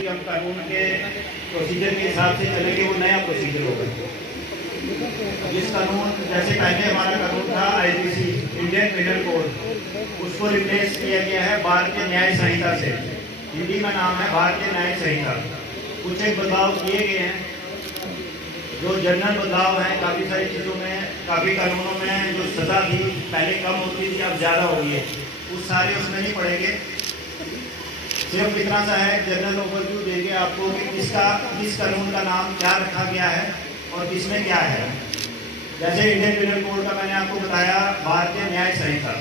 कि हम कानून के प्रोसीजर के हिसाब से चलेंगे, वो नया प्रोसीजर होगा। जिस कानून, जैसे पहले हमारा कानून था आईपीसी, इंडियन पिनल कोड, उसको रिप्लेस किया गया है भारतीय न्याय संहिता से। हिंदी में नाम है भारतीय न्याय संहिता। कुछ एक बदलाव किए गए हैं, जो जनरल बदलाव है। काफ़ी सारी चीज़ों में, काफ़ी कानूनों में जो सज़ा थी पहले कम होती थी, अब ज़्यादा हो गई है। उस सारे उसमें नहीं पड़ेंगे। सिर्फ इतना सा है, जनरल ओवरव्यू देंगे आपको कि किस कानून का नाम क्या रखा गया है और किसमें क्या है। जैसे इंडियन पिनल कोड का मैंने आपको बताया भारतीय न्याय संहिता।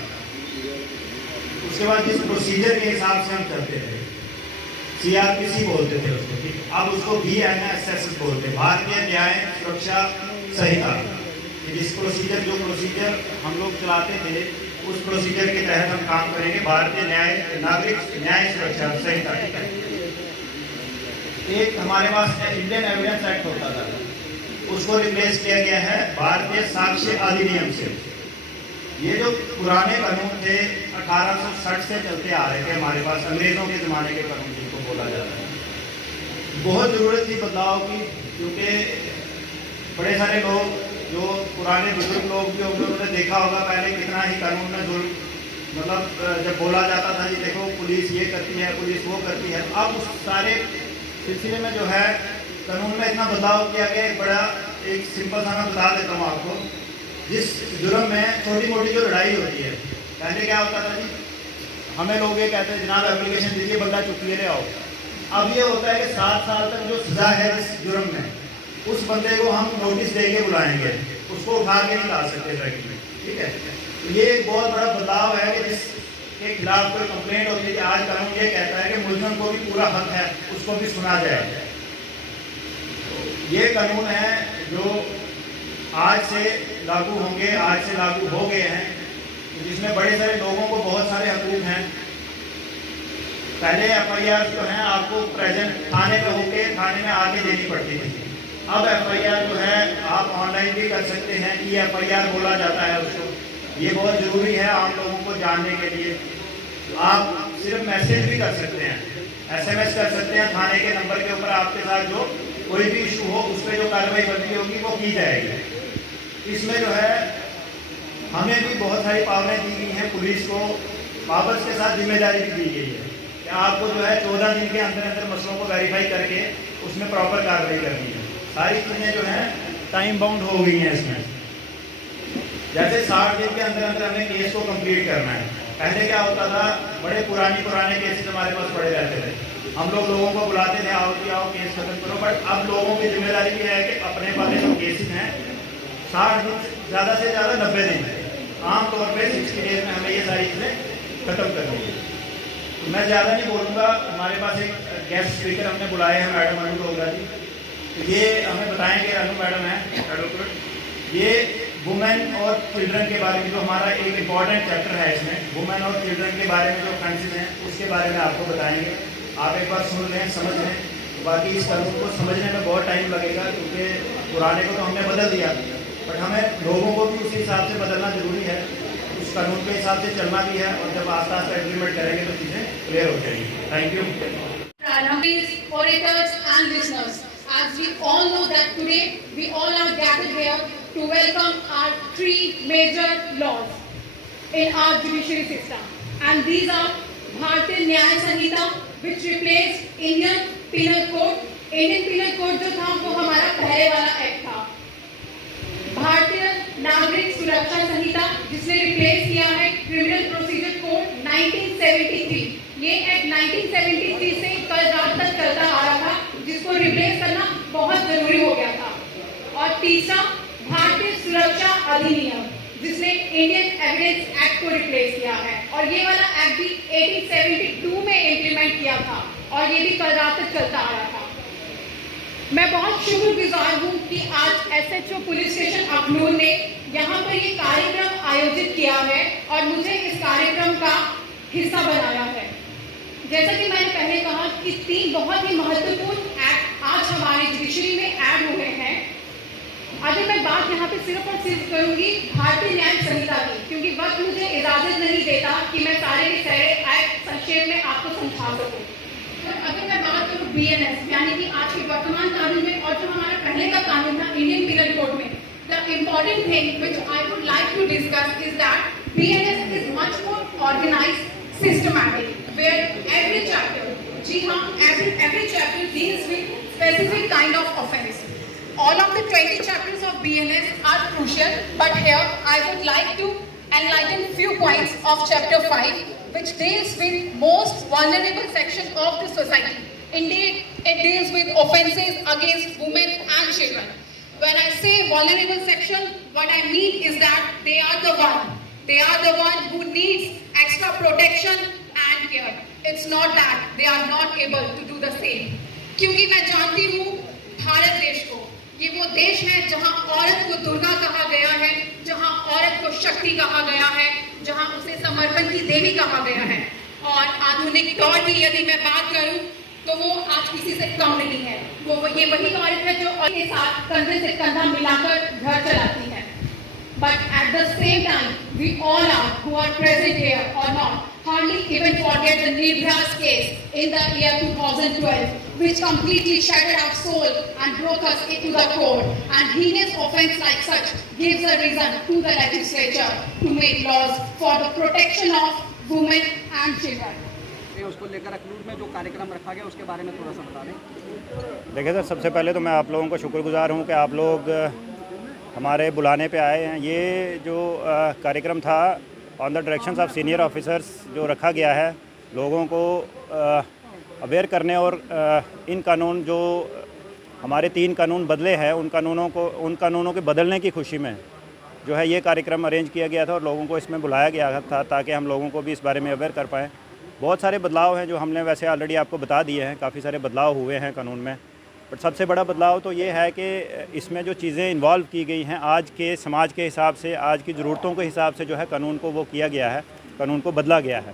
उसके बाद जिस प्रोसीजर के हिसाब से हम चलते थे, सीआरपीसी बोलते थे उसको, ठीक, अब उसको बीएनएसएस बोलते हैं, भारतीय न्याय सुरक्षा संहिता। जिस जो प्रोसीजर हम लोग चलाते थे, उस प्रोसीजर के तहत हम काम करेंगे। भारतीय नागरिक न्याय सुरक्षा संहिता, ठीक है। एक हमारे पास इंडियन एविडेंस एक्ट होता था, उसको रिप्लेस किया गया है भारतीय साक्ष्य अधिनियम से। ये जो पुराने कानून थे 1860 से चलते आ रहे थे हमारे पास, अंग्रेजों के ज़माने के कानून जिनको बोला जाता है। बहुत ज़रूरत थी बदलाव की, क्योंकि बड़े सारे लोग जो पुराने बुजुर्ग लोग भी होंगे, उन्होंने देखा होगा पहले कितना ही कानून में जुर्म, मतलब जब बोला जाता था कि देखो पुलिस ये करती है, पुलिस वो करती है। अब उस सारे सिलसिले में जो है कानून में इतना बदलाव किया गया। एक सिंपल सा मैं बता देता हूँ आपको। जिस जुर्म में छोटी मोटी जो लड़ाई होती है, पहले क्या होता था जी, हमें लोग ये कहते हैं जनाब एप्लीकेशन दीजिए, बंदा चुटकी ले आओ। अब ये होता है कि 7 साल तक जो सज़ा है जिस जुर्म में, उस बंदे को हम नोटिस दे के बुलाएंगे, उसको उठा के नहीं ला सकते ट्रैक में, ठीक है। तो ये एक बहुत बड़ा बदलाव है कि जिसके खिलाफ कोई कंप्लेंट होती है कि आज कानून ये कहता है कि मुलज़िम को भी पूरा हक है, उसको भी सुना जाए। ये कानून है जो आज से लागू होंगे, आज से लागू हो गए हैं, जिसमें बड़े सारे लोगों को बहुत सारे हकूक़ हैं। पहले एफआईआर जो है आपको प्रेजेंट थाने में होकर थाने में आके देनी पड़ती थी। अब एफआईआर जो है आप ऑनलाइन भी कर सकते हैं, कि एफआईआर बोला जाता है उसको। ये बहुत ज़रूरी है आम लोगों को जानने के लिए। आप सिर्फ मैसेज भी कर सकते हैं, एसएमएस कर सकते हैं थाने के नंबर के ऊपर। आपके साथ जो कोई भी इशू हो, उस पर जो कार्रवाई बनती होगी वो की जाएगी। इसमें जो है हमें भी बहुत सारी पावरें दी गई हैं, पुलिस को वापस के साथ जिम्मेदारी भी दी गई है कि आपको जो है 14 दिन के अंदर अंदर मसलों को वेरीफाई करके उसमें प्रॉपर कार्रवाई करनी है। सारी चीज़ें जो हैं टाइम बाउंड हो गई हैं इसमें। जैसे 60 दिन के अंदर अंदर हमें केस को कंप्लीट करना है। पहले क्या होता था, बड़े पुराने केसेस हमारे पास पड़े रहते थे, हम लोगों को बुलाते थे, आओ कि आओ केस खत्म करो। बट अब लोगों की जिम्मेदारी भी है कि अपने वाले जो केसेस हैं 60 दिन, ज़्यादा से ज़्यादा 90 दिन है, आमतौर पर 60 डेज में हमें ये सारी चीज़ें खत्म करनी है। तो मैं ज़्यादा नहीं बोलूँगा। हमारे पास एक गेस्ट स्पीकर हमने बुलाए हैं, मैडम अनु डोगरा जी। तो ये हमें बताएंगे, अनु मैडम है एडवोकेट, ये वुमेन और चिल्ड्रन के बारे में, जो हमारा एक इम्पॉर्टेंट चैप्टर है इसमें, वुमेन और चिल्ड्रन के बारे में जो ऑफेंसेस हैं उसके बारे में आपको बताएंगे। आप एक बार सुन लें, समझ लें। बाकी इस कानून को समझने में बहुत टाइम लगेगा, क्योंकि पुराने को तो हमने बदल दिया, बट हमें लोगों को भी उसी हिसाब से बदलना ज़रूरी है, उस कानून के हिसाब से चलना भी है। और जब आस्ता आस्ता इम्प्लीमेंट करेंगे तो चीज़ें क्लियर हो जाएंगी। Thank you. Orators and listeners, as we all know that today we all are gathered here to welcome our 3 major laws in our judiciary system, and these are Bharatiya Nyaya Sanhita, which replaced Indian Penal Code. Indian Penal Code जो था वो हमारा पहले वाला act था। भारतीय नागरिक सुरक्षा संहिता, जिसने रिप्लेस किया है क्रिमिनल प्रोसीजर कोड 1973। ये एक्ट 1973 से कल रात तक चलता आ रहा था, जिसको रिप्लेस करना बहुत जरूरी हो गया था। और तीसरा भारतीय सुरक्षा अधिनियम, जिसने इंडियन एविडेंस एक्ट को रिप्लेस किया है, और ये वाला एक्ट भी 1872 में इम्प्लीमेंट किया था, और ये भी कल रात तक चलता आ रहा था। मैं बहुत शुक्रगुजार हूँ कि आज एसएचओ पुलिस स्टेशन अखनूर ने यहाँ पर ये कार्यक्रम आयोजित किया है और मुझे इस कार्यक्रम का हिस्सा बनाया है। जैसा कि मैंने पहले कहा कि 3 बहुत ही महत्वपूर्ण एक्ट आज हमारे जुडिशरी में ऐड हुए हैं। अगर मैं बात यहाँ पे सिर्फ और सिर्फ करूँगी भारतीय न्याय संहिता की, क्योंकि वक्त मुझे इजाज़त नहीं देता कि मैं सारे के सारे एक्ट संक्षेप में आपको समझा सकूँ। तो अगर मैं बात करूँ BNS यानी कि आज के वर्तमान कानून में और जो हमारा पहले का कानून था इंडियन पीनल कोड में, the important thing which I would like to discuss is that BNS is much more organized, systematic, where every chapter, जी हाँ, every chapter deals with specific kind of offence. All of the 20 chapters of BNS are crucial, but here I would like to enlighten few points of chapter 5, which deals with most vulnerable section of the society. Indeed, it deals with offences against women and children. When I say vulnerable section, what I mean is that they are the one who needs extra protection and care. It's not that they are not able to do the same. क्योंकि मैं जानती हूँ भारत देश को, ये वो देश है जहाँ औरत को दुर्गा कहा गया है, जहाँ औरत को शक्ति कहा गया है, जहाँ उसे समर्पण की देवी कहा गया है। और आधुनिक दौर की यदि मैं बात करूँ तो वो आज किसी से कम नहीं है। वो ये वही औरत है जो और के साथ कंधे से कंधा मिलाकर घर चलाती है। But at the same time, we all are who are present here or not hardly even forget the Nirbhaya's case in the year 2012, which completely shattered our soul and broke us into the core. And heinous offence like such gives a reason to the legislature to make laws for the protection of women and children. उसको लेकर अखनूर में जो कार्यक्रम रखा गया उसके बारे में थोड़ा सा बता दें। देखिए सर, सबसे पहले तो मैं आप लोगों का शुक्रगुजार हूँ कि आप लोग हमारे बुलाने पे आए हैं। ये जो कार्यक्रम था on the directions of senior officers जो रखा गया है लोगों को अवेयर करने और इन कानून जो हमारे 3 कानून बदले हैं उन कानूनों के बदलने की खुशी में जो है ये कार्यक्रम अरेंज किया गया था और लोगों को इसमें बुलाया गया था ताकि हम लोगों को भी इस बारे में अवेयर कर पाएँ। बहुत सारे बदलाव हैं जो हमने वैसे ऑलरेडी आपको बता दिए हैं, काफ़ी सारे बदलाव हुए हैं कानून में, बट सबसे बड़ा बदलाव तो ये है कि इसमें जो चीज़ें इन्वॉल्व की गई हैं आज के समाज के हिसाब से, आज की ज़रूरतों के हिसाब से जो है कानून को वो किया गया है, कानून को बदला गया है।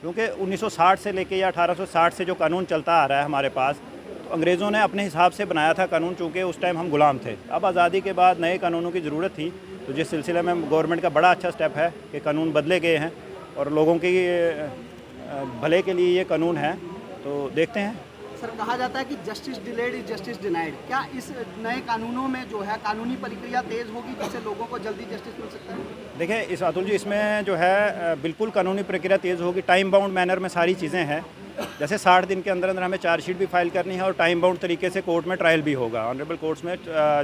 क्योंकि 1960 से लेके या 1860 से जो कानून चलता आ रहा है हमारे पास, तो अंग्रेज़ों ने अपने हिसाब से बनाया था कानून, चूँकि उस टाइम हम गुलाम थे। अब आज़ादी के बाद नए कानूनों की ज़रूरत थी, तो जिस सिलसिले में गवर्नमेंट का बड़ा अच्छा स्टेप है कि कानून बदले गए हैं और लोगों की भले के लिए ये कानून है। तो देखते हैं। सर, कहा जाता है कि justice delayed is justice denied. क्या इस नए कानूनों में जो है कानूनी प्रक्रिया तेज़ होगी जिससे लोगों को जल्दी जस्टिस मिल सकता है? देखिए इस अतुल जी, इसमें जो है बिल्कुल कानूनी प्रक्रिया तेज़ होगी। टाइम बाउंड मैनर में सारी चीज़ें हैं। जैसे 60 दिन के अंदर अंदर हमें चार्जशीट भी फाइल करनी है और टाइम बाउंड तरीके से कोर्ट में ट्रायल भी होगा। ऑनरेबल कोर्ट्स में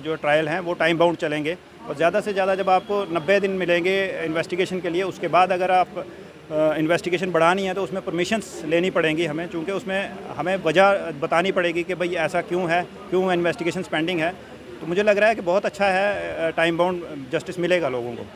जो ट्रायल हैं वो टाइम बाउंड चलेंगे और ज़्यादा से ज़्यादा जब आपको 90 दिन मिलेंगे इन्वेस्टिगेशन के लिए, उसके बाद अगर आप इन्वेस्टिगेशन बढ़ानी है तो उसमें परमिशंस लेनी पड़ेंगी हमें, चूँकि उसमें हमें वजह बतानी पड़ेगी कि भाई ऐसा क्यों है, क्यों इन्वेस्टिगेशन पेंडिंग है। तो मुझे लग रहा है कि बहुत अच्छा है, टाइम बाउंड जस्टिस मिलेगा लोगों को।